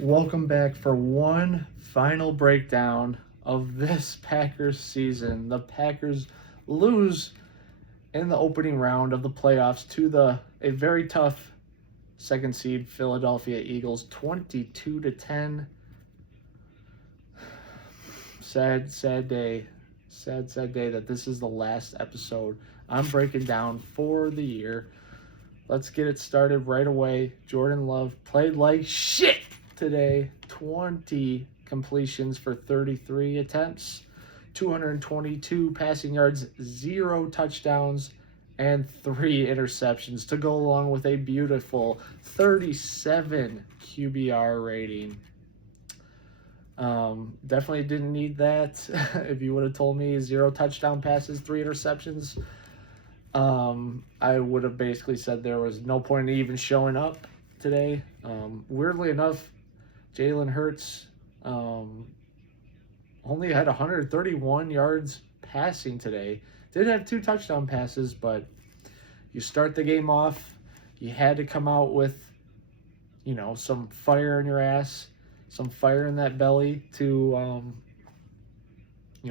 Welcome back for one final breakdown of this Packers season. The Packers lose in the opening round of the playoffs to a very tough second seed Philadelphia Eagles, 22-10. Sad day. Sad day that this is the last episode I'm breaking down for the year. Let's get it started right away. Jordan Love played like shit today. 20 completions for 33 attempts, 222 passing yards, 0 touchdowns, and 3 interceptions to go along with a beautiful 37 QBR rating. Definitely didn't need that. If you would have told me 0 touchdown passes, 3 interceptions, I would have basically said there was no point in even showing up today. Weirdly enough, Jalen Hurts only had 131 yards passing today. Did have 2 touchdown passes, but you start the game off, you had to come out with, some fire in your ass, some fire in that belly to,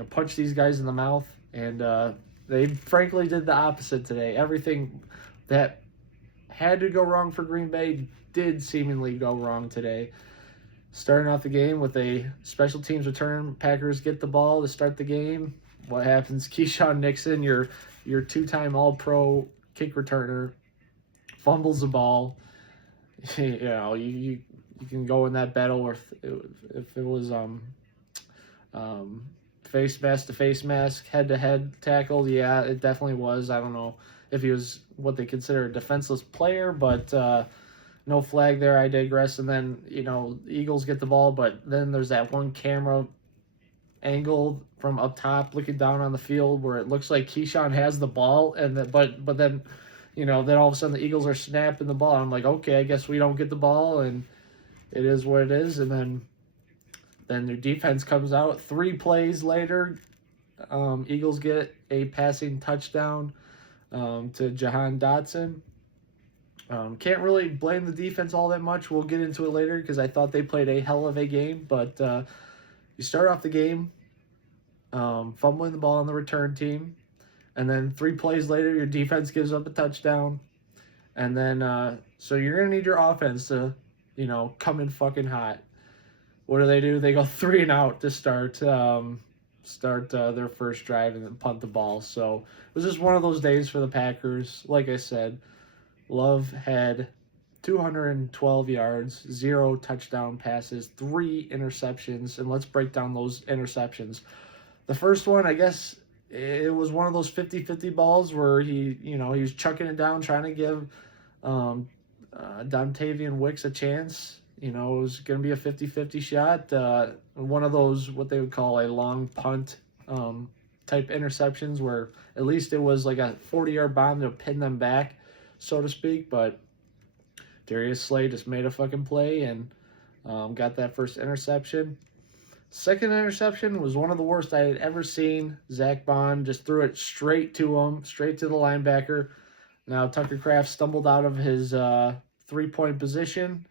punch these guys in the mouth. And they frankly did the opposite today. Everything that had to go wrong for Green Bay did seemingly go wrong today. Starting off the game with a special teams return, Packers get the ball to start the game. What happens? Keyshawn Nixon, your 2-time All-Pro kick returner, fumbles the ball. You can go in that battle if it was face mask to face mask, head to head tackle. Yeah, it definitely was. I don't know if he was what they consider a defenseless player, but no flag there. I digress. And then Eagles get the ball, but then there's that one camera angle from up top looking down on the field where it looks like Keyshawn has the ball, and but then then all of a sudden the Eagles are snapping the ball. I'm like, okay, I guess we don't get the ball, and it is what it is. And then their defense comes out. 3 plays later, Eagles get a passing touchdown to Jahan Dotson. Can't really blame the defense all that much. We'll get into it later because I thought they played a hell of a game. But you start off the game fumbling the ball on the return team. And then 3 plays later, your defense gives up a touchdown. And then, so you're going to need your offense to, come in fucking hot. What do? They go 3 and out to start their first drive and then punt the ball. So it was just one of those days for the Packers. Like I said, Love had 212 yards, 0 touchdown passes, 3 interceptions, and let's break down those interceptions. The first one, I guess, it was one of those 50-50 balls where he was chucking it down, trying to give Dontavian Wicks a chance. It was going to be a 50-50 shot. One of those, what they would call a long punt type interceptions where at least it was like a 40-yard bomb to pin them back, so to speak. But Darius Slay just made a fucking play and got that first interception. Second interception was one of the worst I had ever seen. Zach Bond just threw it straight to him, straight to the linebacker. Now Tucker Kraft stumbled out of his 3-point position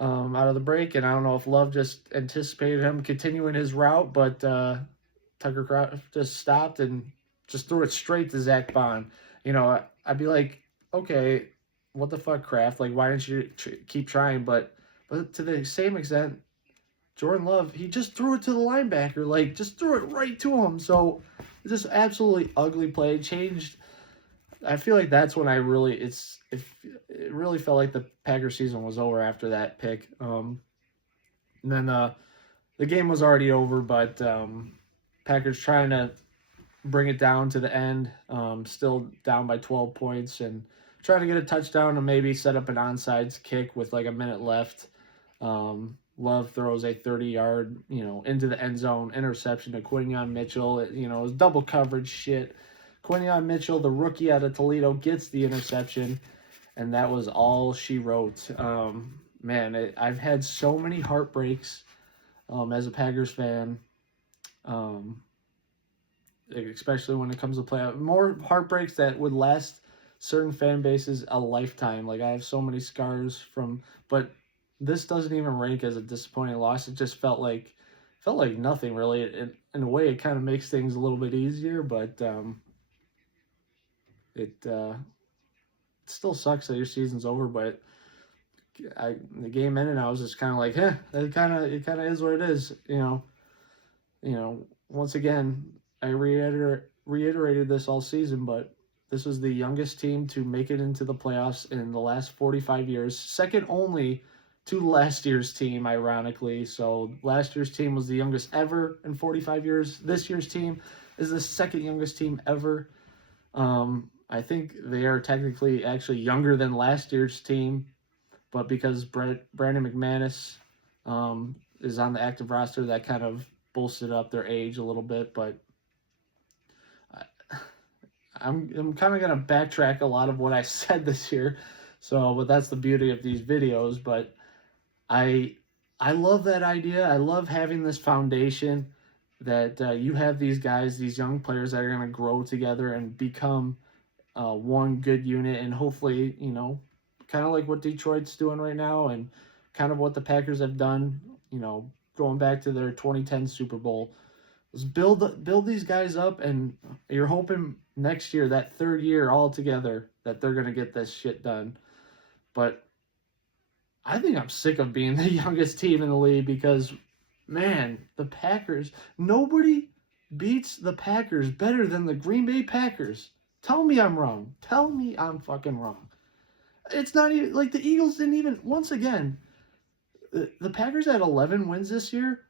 out of the break, and I don't know if Love just anticipated him continuing his route, but Tucker Kraft just stopped and just threw it straight to Zach Bond. I'd be like, okay, what the fuck, Kraft? Like, why didn't you keep trying? But to the same extent, Jordan Love, he just threw it to the linebacker, like just threw it right to him. So it's just absolutely ugly play. Changed. I feel like that's when it really felt like the Packers season was over after that pick. And then the game was already over, but Packers trying to bring it down to the end, still down by 12 points, and trying to get a touchdown and maybe set up an onside kick with like a minute left. Love throws a 30-yard, into the end zone interception to Quinyon Mitchell. It was double coverage shit. Quinyon Mitchell, the rookie out of Toledo, gets the interception, and that was all she wrote. I've had so many heartbreaks as a Packers fan, especially when it comes to playoff. More heartbreaks that would last certain fan bases a lifetime. Like, I have so many scars but this doesn't even rank as a disappointing loss. It just felt like nothing really. In a way, it kind of makes things a little bit easier, but it still sucks that your season's over. But the game ended, I was just kind of like, it kind of is what it is, You know, once again, I reiterated this all season, but this was the youngest team to make it into the playoffs in the last 45 years, second only to last year's team, ironically. So last year's team was the youngest ever in 45 years. This year's team is the second youngest team ever. I think they are technically actually younger than last year's team, but because Brandon McManus is on the active roster, that kind of bolstered up their age a little bit. But I'm kind of gonna backtrack a lot of what I said this year. So, but that's the beauty of these videos. But I love that idea. I love having this foundation that you have these guys, these young players that are gonna grow together and become one good unit, and hopefully, kind of like what Detroit's doing right now, and kind of what the Packers have done, going back to their 2010 Super Bowl. Let's build these guys up, and you're hoping next year, that third year all together, that they're going to get this shit done. But I think I'm sick of being the youngest team in the league because, man, the Packers, nobody beats the Packers better than the Green Bay Packers. Tell me I'm wrong. Tell me I'm fucking wrong. It's not even like the Eagles didn't even, once again, the Packers had 11 wins this year,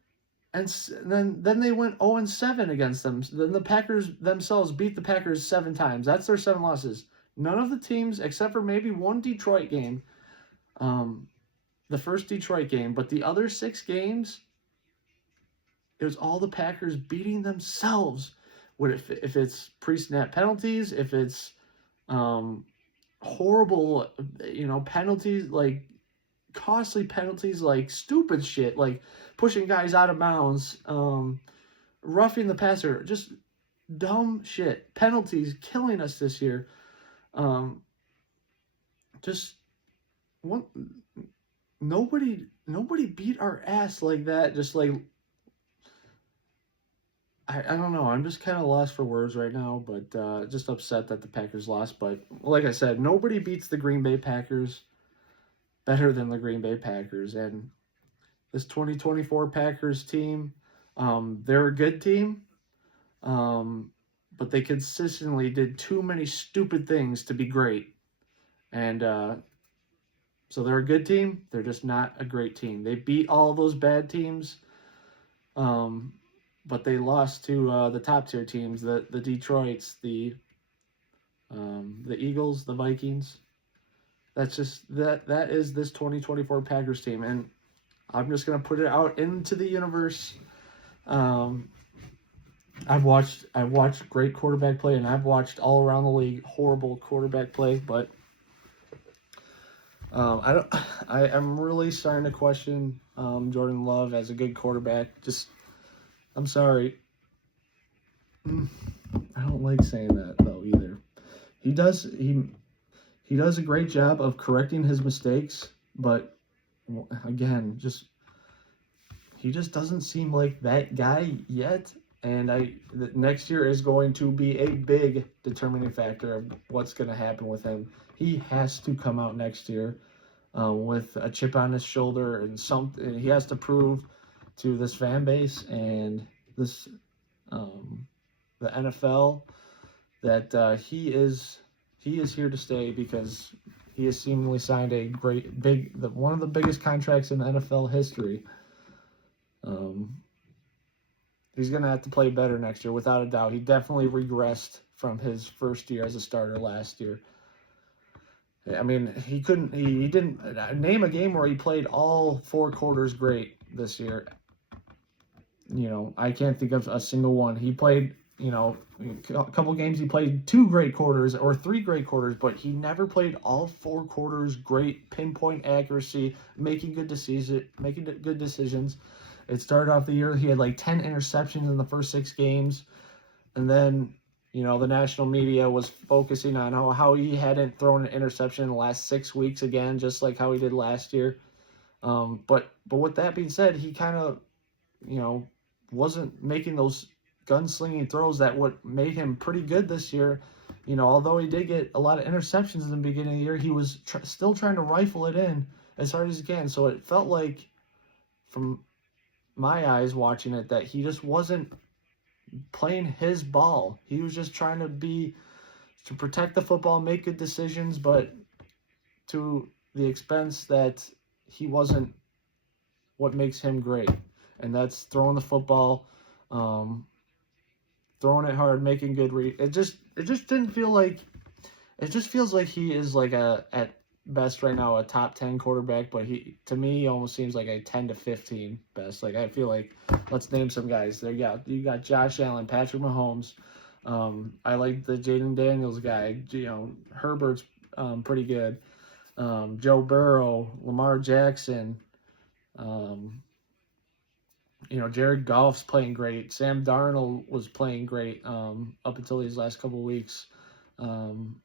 and then they went 0-7 against them. Then the Packers themselves beat the Packers 7 times. That's their 7 losses. None of the teams, except for maybe one Detroit game, the first Detroit game, but the other 6 games, it was all the Packers beating themselves. If it's pre-snap penalties, if it's horrible, penalties, like costly penalties, like stupid shit, like pushing guys out of bounds, roughing the passer, just dumb shit. Penalties killing us this year. Just one. Nobody beat our ass like that. Just like I don't know. I'm just kind of lost for words right now, but just upset that the Packers lost. But like I said, nobody beats the Green Bay Packers better than the Green Bay Packers. And this 2024 Packers team, they're a good team, but they consistently did too many stupid things to be great. And so they're a good team. They're just not a great team. They beat all those bad teams, but they lost to the top tier teams, the Detroits, the Eagles, the Vikings. That's just that is this 2024 Packers team, and I'm just gonna put it out into the universe. I've watched great quarterback play, and I've watched all around the league horrible quarterback play, but I'm really starting to question Jordan Love as a good quarterback. I'm sorry. I don't like saying that though either. He does a great job of correcting his mistakes, but again, he just doesn't seem like that guy yet. And next year is going to be a big determining factor of what's going to happen with him. He has to come out next year with a chip on his shoulder and something. He has to prove to this fan base and this the NFL that he is here to stay, because he has seemingly signed one of the biggest contracts in NFL history. He's going to have to play better next year, without a doubt. He definitely regressed from his first year as a starter last year. I mean, he didn't name a game where he played all 4 quarters great this year. I can't think of a single one. He played, a couple games he played 2 great quarters or 3 great quarters, but he never played all 4 quarters great, pinpoint accuracy, making good decisions. It started off the year, he had like 10 interceptions in the first 6 games, and then the national media was focusing on how he hadn't thrown an interception in the last 6 weeks again, just like how he did last year. But with that being said, he kind of, you know, wasn't making those gunslinging throws that what made him pretty good this year. You know, although he did get a lot of interceptions in the beginning of the year, he was still trying to rifle it in as hard as he can. So it felt like, from my eyes watching it, that he just wasn't playing his ball. He was just trying to protect the football, make good decisions, but to the expense that he wasn't what makes him great, and that's throwing the football, um, throwing it hard, making good it just didn't feel like it just feels like he is like a at best right now a top 10 quarterback, but he to me he almost seems like a 10 to 15 best. Like I feel like let's name some guys. There you got Josh Allen, Patrick Mahomes. I like the Jaden Daniels guy. You know, Herbert's pretty good. Joe Burrow, Lamar Jackson. Um, you know, Jared Goff's playing great. Sam Darnold was playing great up until these last couple of weeks. Um,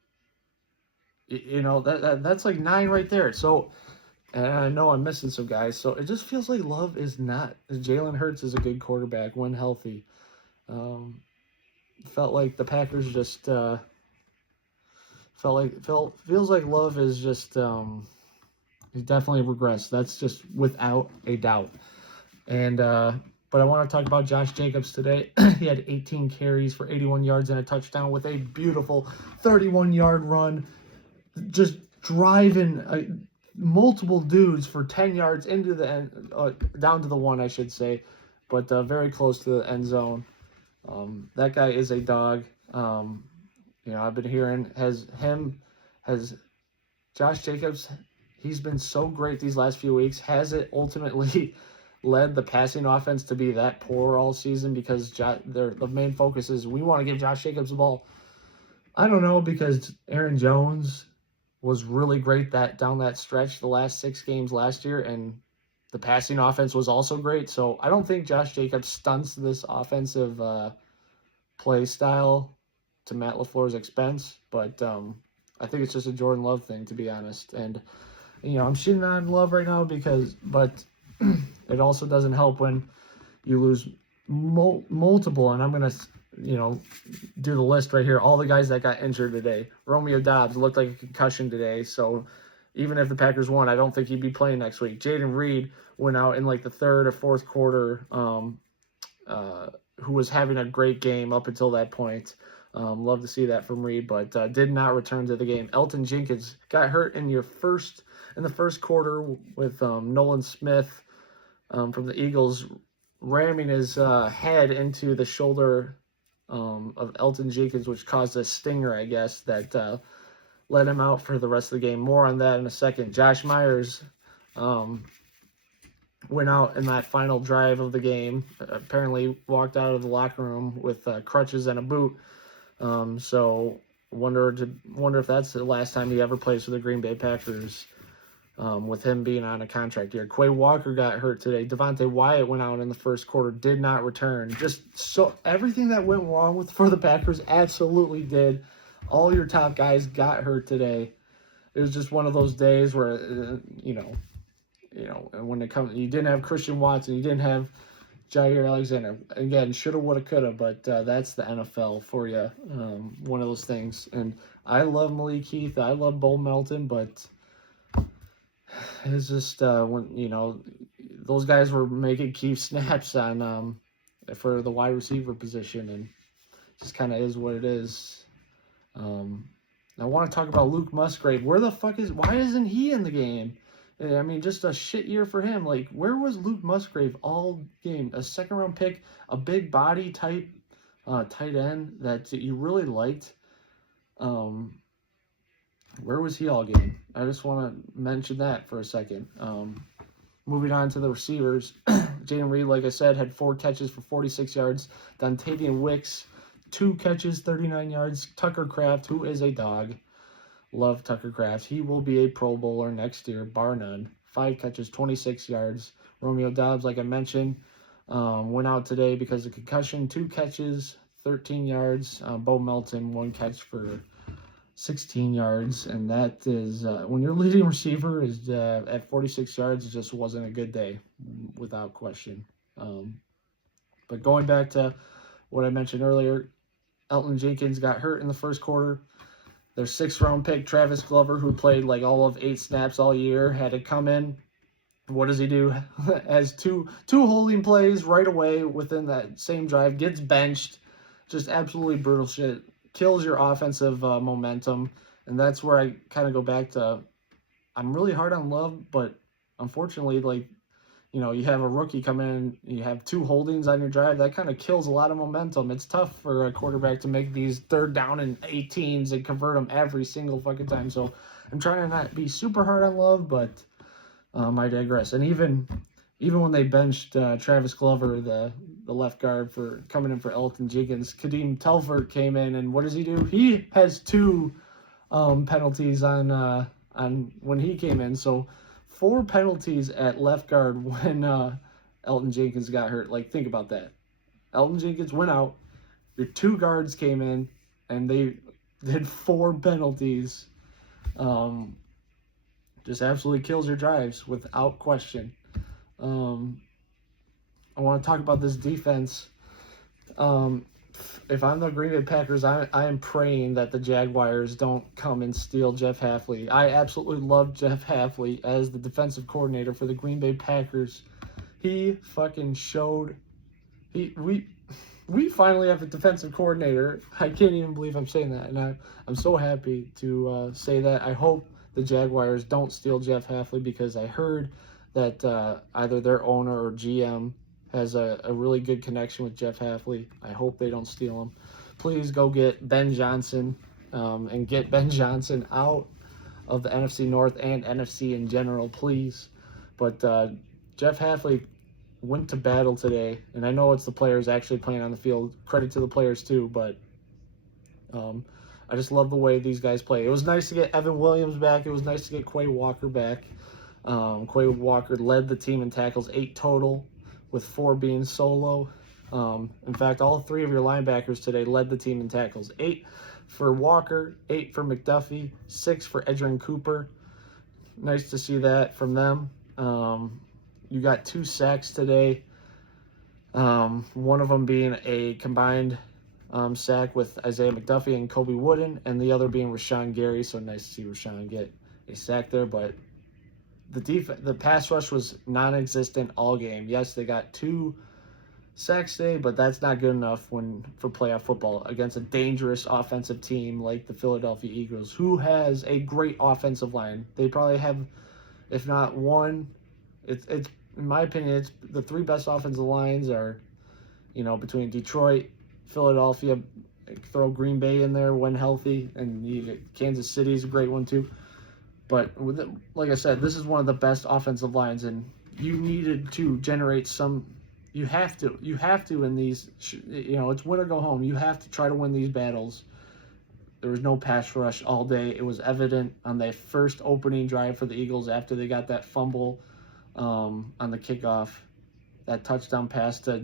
you know, that's like 9 right there. So, and I know I'm missing some guys. So it just feels like Love is not. Jalen Hurts is a good quarterback when healthy. Felt like the Packers just feels like Love is just he's definitely regressed. That's just without a doubt. And but I want to talk about Josh Jacobs today. He had 18 carries for 81 yards and a touchdown with a beautiful 31-yard run, just driving multiple dudes for 10 yards into the end, down to the 1, I should say, but very close to the end zone. That guy is a dog. You know, I've been hearing has Josh Jacobs. He's been so great these last few weeks. Has it ultimately led the passing offense to be that poor all season because the main focus is we want to give Josh Jacobs the ball? I don't know, because Aaron Jones was really great down that stretch the last 6 games last year, and the passing offense was also great. So I don't think Josh Jacobs stunts this offensive play style to Matt LaFleur's expense, but I think it's just a Jordan Love thing, to be honest. And you know, I'm shitting on Love right now but it also doesn't help when you lose multiple, and I'm gonna, you know, do the list right here. All the guys that got injured today. Romeo Doubs looked like a concussion today, so even if the Packers won, I don't think he'd be playing next week. Jaden Reed went out in like the 3rd or 4th quarter, who was having a great game up until that point. Love to see that from Reed, but did not return to the game. Elton Jenkins got hurt in the first quarter with Nolan Smith from the Eagles ramming his head into the shoulder of Elton Jenkins, which caused a stinger, I guess, that let him out for the rest of the game. More on that in a second. Josh Myers went out in that final drive of the game. Apparently walked out of the locker room with crutches and a boot. So wonder if that's the last time he ever plays for the Green Bay Packers, with him being on a contract year. Quay Walker got hurt today. Devontae Wyatt went out in the first quarter, did not return. Just so everything that went wrong for the Packers absolutely did. All your top guys got hurt today. It was just one of those days where you know, when it comes, you didn't have Christian Watson, you didn't have Jair Alexander. Again, shoulda, woulda, coulda, but that's the NFL for you. One of those things. And I love Malik Heath. I love Bo Melton, but it's just when, you know, those guys were making key snaps on for the wide receiver position, and just kind of is what it is. I want to talk about Luke Musgrave. Why isn't he in the game? I mean, just a shit year for him. Like, where was Luke Musgrave all game? A 2nd-round pick, a big body type tight end that you really liked. Where was he all game? I just want to mention that for a second. Moving on to the receivers, Jaden Reed, like I said, had 4 catches for 46 yards. Dontavian Wicks, 2 catches, 39 yards. Tucker Kraft, who is a dog. Love Tucker Kraft. He will be a Pro Bowler next year, bar none. 5 catches, 26 yards. Romeo Doubs, like I mentioned, went out today because of concussion. 2 catches, 13 yards. Bo Melton, 1 catch for 16 yards, and that is when your leading receiver is at 46 yards. It just wasn't a good day, without question. Um, but going back to what I mentioned earlier, Elton Jenkins got hurt in the first quarter. Their 6th-round pick, Travis Glover, who played like all of 8 snaps all year, had to come in. What does he do? Has two holding plays right away within that same drive, gets benched. Just absolutely brutal shit. Kills your offensive momentum. And that's where I kind of go back to, I'm really hard on Love, but unfortunately, like, you have a rookie come in, you have 2 holdings on your drive, that kind of kills a lot of momentum. It's tough for a quarterback to make these 3rd down and 18s and convert them every single fucking time. So I'm trying to not be super hard on Love, but I digress. And even when they benched Travis Glover, the left guard, for coming in for Elton Jenkins, Kadeem Telford came in, and what does he do? He has 2 penalties on when he came in. So 4 penalties at left guard when Elton Jenkins got hurt. Like, think about that. Elton Jenkins went out, your 2 guards came in, and they did 4 penalties. Just absolutely kills your drives without question. I want to talk about this defense. If I'm the Green Bay Packers, I am praying that the Jaguars don't come and steal Jeff Hafley. I absolutely love Jeff Hafley as the defensive coordinator for the Green Bay Packers. He fucking showed. We finally have a defensive coordinator. I can't even believe I'm saying that, and I'm so happy to say that. I hope the Jaguars don't steal Jeff Hafley, because I heard that either their owner or GM has a really good connection with Jeff Hafley. I hope they don't steal him. Please go get Ben Johnson and get Ben Johnson out of the NFC North and NFC in general, please. But Jeff Hafley went to battle today, and I know it's the players actually playing on the field. Credit to the players too, but I just love the way these guys play. It was nice to get Evan Williams back. It was nice to get Quay Walker back. Quay Walker led the team in tackles, 8 total, with 4 being solo. In fact, all 3 of your linebackers today led the team in tackles. 8 for Walker, 8 for McDuffie, 6 for Edgerrin Cooper. Nice to see that from them. You got 2 sacks today. One of them being a combined sack with Isaiah McDuffie and Kobe Wooden, and the other being Rashawn Gary. So nice to see Rashawn get a sack there. But the pass rush was non-existent all game. Yes, they got 2 sacks today, but that's not good enough for playoff football against a dangerous offensive team like the Philadelphia Eagles, who has a great offensive line. They probably have, if not one, it's in my opinion, it's the 3 best offensive lines are, between Detroit, Philadelphia, throw Green Bay in there when healthy, and Kansas City is a great one too. But like I said, this is one of the best offensive lines, and you needed to generate some. You have to in these. It's win or go home. You have to try to win these battles. There was no pass rush all day. It was evident on the first opening drive for the Eagles after they got that fumble on the kickoff, that touchdown pass to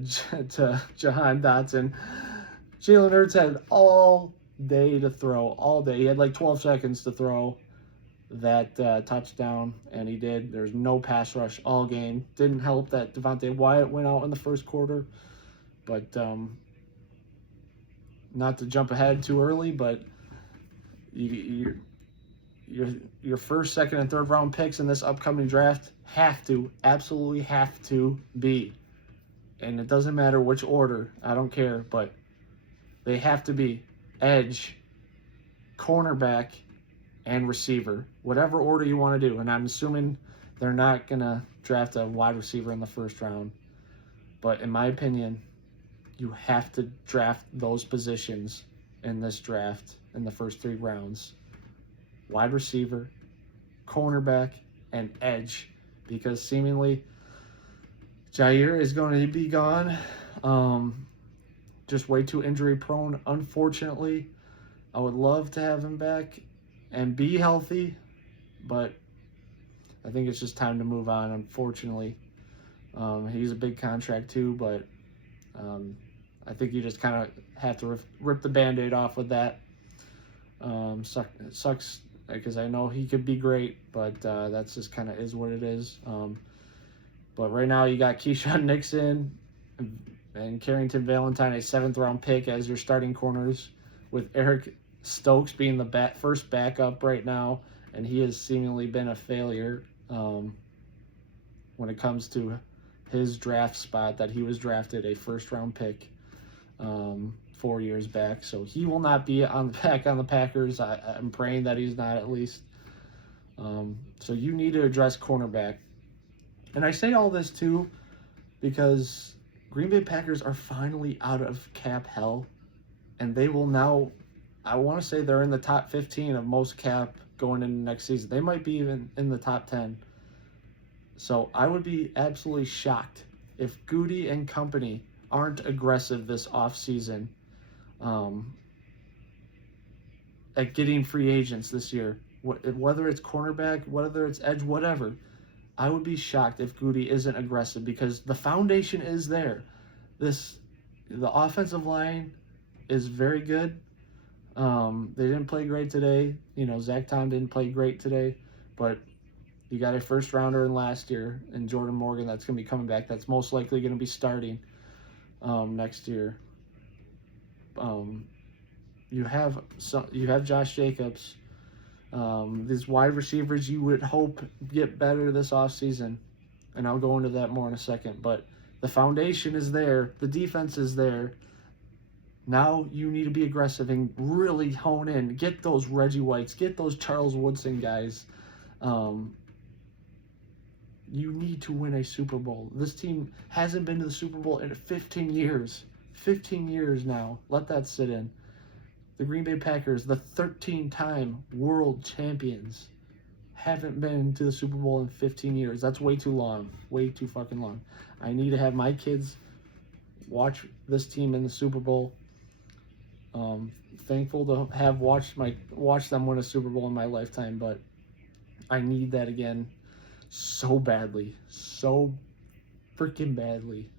Jahan Dotson. Jalen Hurts had all day to throw, all day. He had like 12 seconds to throw that touchdown, and he did. There's no pass rush all game. Didn't help that Devontae Wyatt went out in the first quarter, but not to jump ahead too early, but your first, second, and third round picks in this upcoming draft absolutely have to be, and it doesn't matter which order, I don't care, but they have to be edge, cornerback, and receiver, whatever order you want to do. And I'm assuming they're not going to draft a wide receiver in the first round. But in my opinion, you have to draft those positions in this draft in the first 3 rounds. Wide receiver, cornerback, and edge. Because seemingly Jair is going to be gone. Just way too injury prone, unfortunately. I would love to have him back and be healthy, but I think it's just time to move on, unfortunately. He's a big contract too, but I think you just kind of have to rip the Band-Aid off with that. It sucks because I know he could be great, but that's just kind of is what it is. But right now you got Keyshawn Nixon and Carrington Valentine, a 7th-round pick as your starting corners, with Eric Stokes being the first backup right now, and he has seemingly been a failure when it comes to his draft spot that he was drafted a first-round pick 4 years back. So he will not be back on the Packers. I'm praying that he's not, at least. So you need to address cornerback. And I say all this too because Green Bay Packers are finally out of cap hell, and they will now, I want to say they're in the top 15 of most cap going into next season. They might be even in the top 10. So I would be absolutely shocked if Goody and company aren't aggressive this offseason at getting free agents this year. Whether it's cornerback, whether it's edge, whatever. I would be shocked if Goody isn't aggressive because the foundation is there. The offensive line is very good. They didn't play great today. Zach Tom didn't play great today, but you got a first rounder in last year and Jordan Morgan that's going to be coming back. That's most likely going to be starting next year. You have Josh Jacobs. These wide receivers you would hope get better this offseason, and I'll go into that more in a second. But the foundation is there. The defense is there. Now you need to be aggressive and really hone in. Get those Reggie Whites. Get those Charles Woodson guys. You need to win a Super Bowl. This team hasn't been to the Super Bowl in 15 years. 15 years now. Let that sit in. The Green Bay Packers, the 13-time world champions, haven't been to the Super Bowl in 15 years. That's way too long. Way too fucking long. I need to have my kids watch this team in the Super Bowl. Thankful to have watched them win a Super Bowl in my lifetime, but I need that again so badly. So freaking badly.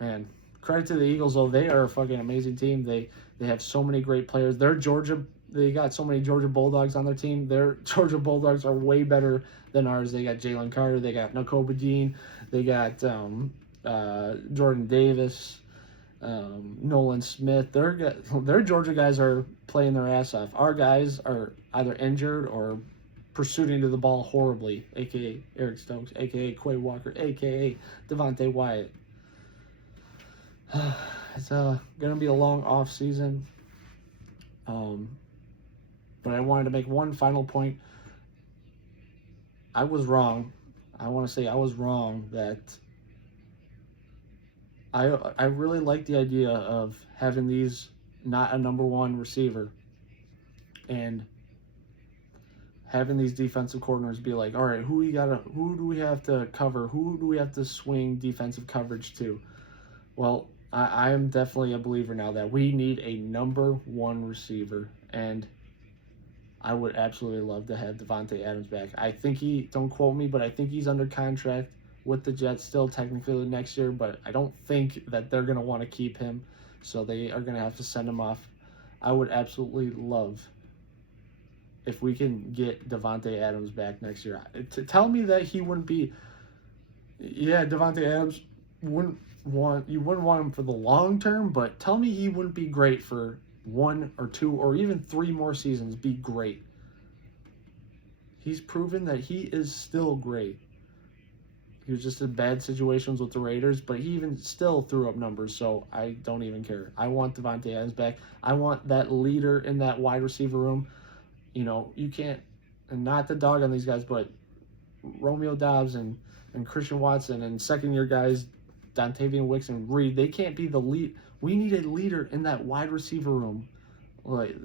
Man. Credit to the Eagles, though. They are a fucking amazing team. They have so many great players. They got so many Georgia Bulldogs on their team. Their Georgia Bulldogs are way better than ours. They got Jalen Carter. They got Nakobe Dean. They got Jordan Davis, Nolan Smith. Their Georgia guys are playing their ass off. Our guys are either injured or pursuing to the ball horribly, a.k.a. Eric Stokes, a.k.a. Quay Walker, a.k.a. Devontae Wyatt. It's going to be a long off season, but I wanted to make one final point. I was wrong. I want to say I was wrong that I really like the idea of having these not a number one receiver and having these defensive coordinators be like, all right, who do we have to cover? Who do we have to swing defensive coverage to? Well, I am definitely a believer now that we need a number one receiver, and I would absolutely love to have Davante Adams back. I think don't quote me, but I think he's under contract with the Jets still technically next year, but I don't think that they're going to want to keep him, so they are going to have to send him off. I would absolutely love if we can get Davante Adams back next year. To tell me that he wouldn't be, Davante Adams wouldn't want him for the long term, but tell me he wouldn't be great for 1 or 2 or even 3 more seasons. Be great. He's proven that he is still great. He was just in bad situations with the Raiders, but he even still threw up numbers, so I don't even care. I want Davante Adams back. I want that leader in that wide receiver room. You can't, and not the dog on these guys, but Romeo Doubs and Christian Watson and second-year guys, Dontavian Wicks and Reed, they can't be the lead. We need a leader in that wide receiver room. Like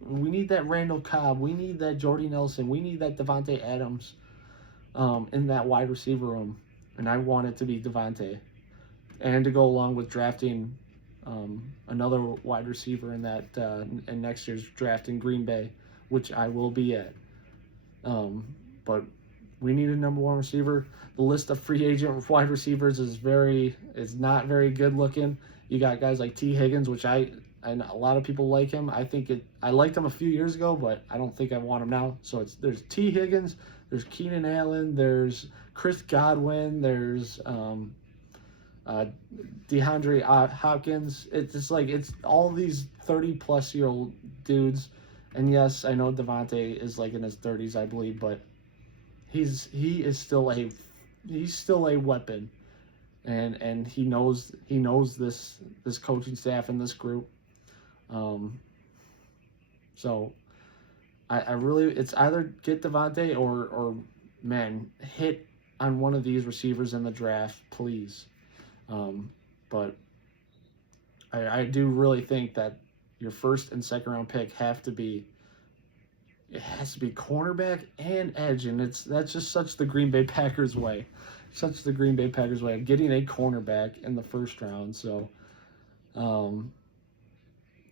we need that Randall Cobb. We need that Jordy Nelson. We need that Davante Adams in that wide receiver room. And I want it to be Davante. And to go along with drafting another wide receiver in that in next year's draft in Green Bay, which I will be at. But we need a number one receiver. The list of free agent wide receivers is not very good looking. You got guys like T. Higgins, which I and a lot of people like him. I liked him a few years ago, but I don't think I want him now. So there's T. Higgins, there's Keenan Allen, there's Chris Godwin, there's DeAndre Hopkins. It's just like it's all these 30-plus-year-old dudes. And yes, I know Devontae is like in his 30s, I believe, but he is still a weapon. And he knows this coaching staff and this group. So I really, it's either get Devontae or man, hit on one of these receivers in the draft, please. But I do really think that your first and second round pick has to be cornerback and edge, and that's just such the Green Bay Packers way. Such the Green Bay Packers way of getting a cornerback in the first round. So,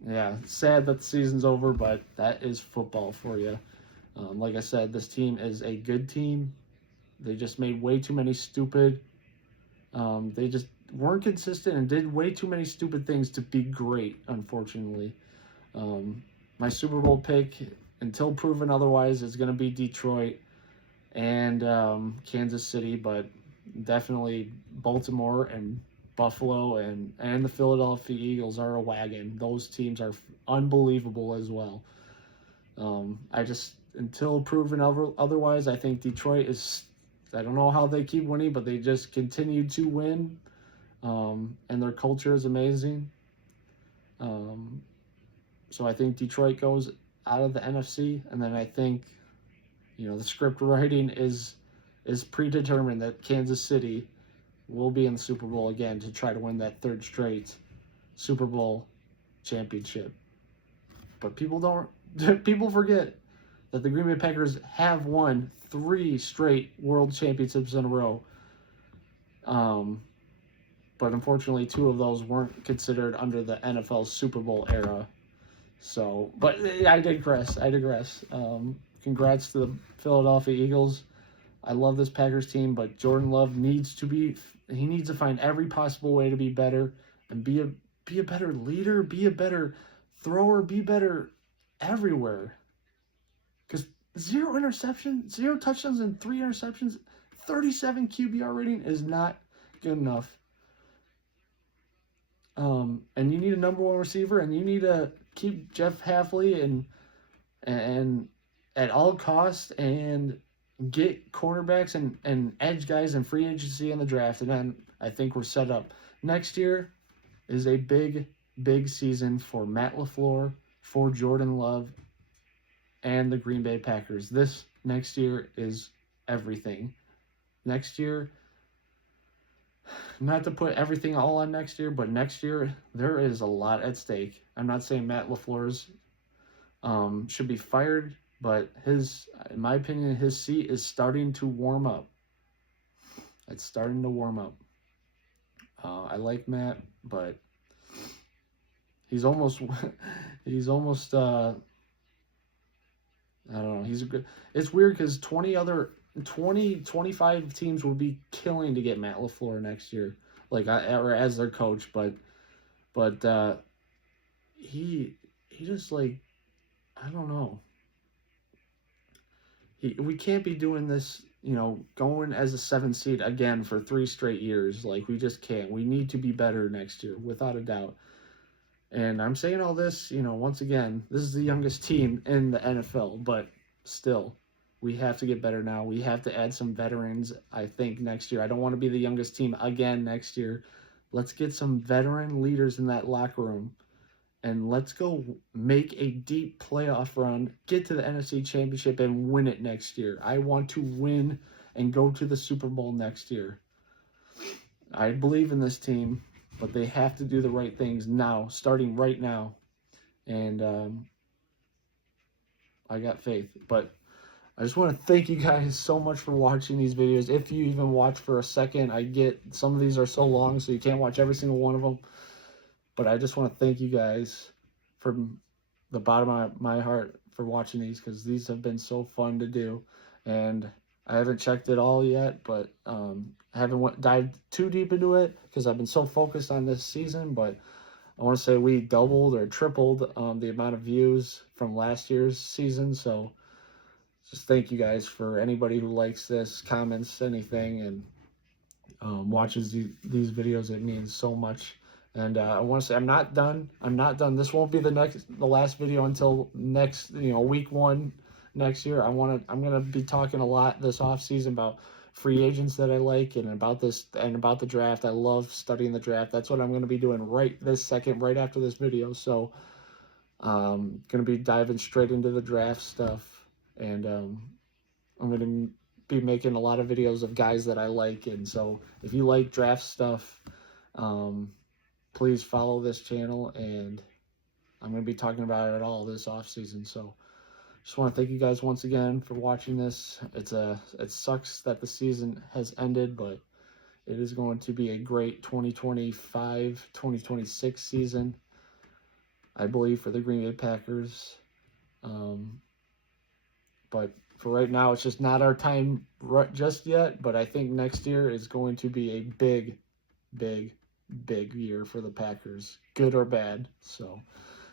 yeah, it's sad that the season's over, but that is football for you. Like I said, this team is a good team. They just made way too many stupid. They just weren't consistent and did way too many stupid things to be great, unfortunately. My Super Bowl pick, until proven otherwise, is going to be Detroit and Kansas City, but definitely Baltimore and Buffalo and the Philadelphia Eagles are a wagon. Those teams are unbelievable as well. Until proven otherwise, I think Detroit is, I don't know how they keep winning, but they just continue to win, and their culture is amazing. So I think Detroit goes out of the NFC, and then I think, the script writing is predetermined that Kansas City will be in the Super Bowl again to try to win that third straight Super Bowl championship. But people forget that the Green Bay Packers have won 3 straight world championships in a row. But unfortunately, 2 of those weren't considered under the NFL Super Bowl era. So, but I digress. Congrats to the Philadelphia Eagles. I love this Packers team, but Jordan Love needs to find every possible way to be better and be a better leader, be a better thrower, be better everywhere. Because 0 interceptions, 0 touchdowns, and 3 interceptions, 37 QBR rating is not good enough. And you need a number 1 receiver, and you need to keep Jeff Hafley and at all costs, and get cornerbacks and edge guys in free agency in the draft. And then I think we're set up. Next year is a big, big season for Matt LaFleur, for Jordan Love, and the Green Bay Packers. This next year is everything. Next year, not to put everything all on next year, but next year there is a lot at stake. I'm not saying Matt LaFleur's should be fired, but in my opinion, his seat is starting to warm up. It's starting to warm up. I like Matt, but he's almost I don't know. He's a good. It's weird because 25 teams would be killing to get Matt LaFleur next year, or as their coach, but he just like, I don't know. We can't be doing this, going as a 7th seed again for 3 straight years. Like, we just can't. We need to be better next year, without a doubt. And I'm saying all this, once again, this is the youngest team in the NFL, but still, we have to get better now. We have to add some veterans, I think, next year. I don't want to be the youngest team again next year. Let's get some veteran leaders in that locker room. And let's go make a deep playoff run, get to the NFC Championship, and win it next year. I want to win and go to the Super Bowl next year. I believe in this team, but they have to do the right things now, starting right now. And I got faith. But I just want to thank you guys so much for watching these videos. If you even watch for a second, I get some of these are so long, so you can't watch every single one of them. But I just want to thank you guys from the bottom of my heart for watching these, because these have been so fun to do. And I haven't checked it all yet, but I haven't dived too deep into it because I've been so focused on this season. But I want to say we doubled or tripled the amount of views from last year's season. So just thank you guys for anybody who likes this, comments, anything, and watches these videos. It means so much. And I want to say I'm not done. I'm not done. This won't be the last video until next, week 1 next year. I'm gonna be talking a lot this off season about free agents that I like and about the draft. I love studying the draft. That's what I'm gonna be doing right this second, right after this video. So gonna be diving straight into the draft stuff, and I'm gonna be making a lot of videos of guys that I like. And so if you like draft stuff, please follow this channel, and I'm going to be talking about it all this off season. So just want to thank you guys once again for watching this. It sucks that the season has ended, but it is going to be a great 2025-2026 season, I believe, for the Green Bay Packers. But for right now, it's just not our time just yet. But I think next year is going to be a big, big, big year for the Packers, good or bad. So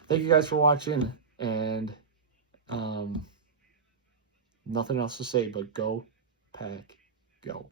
thank you guys for watching, and nothing else to say but go Pack, go.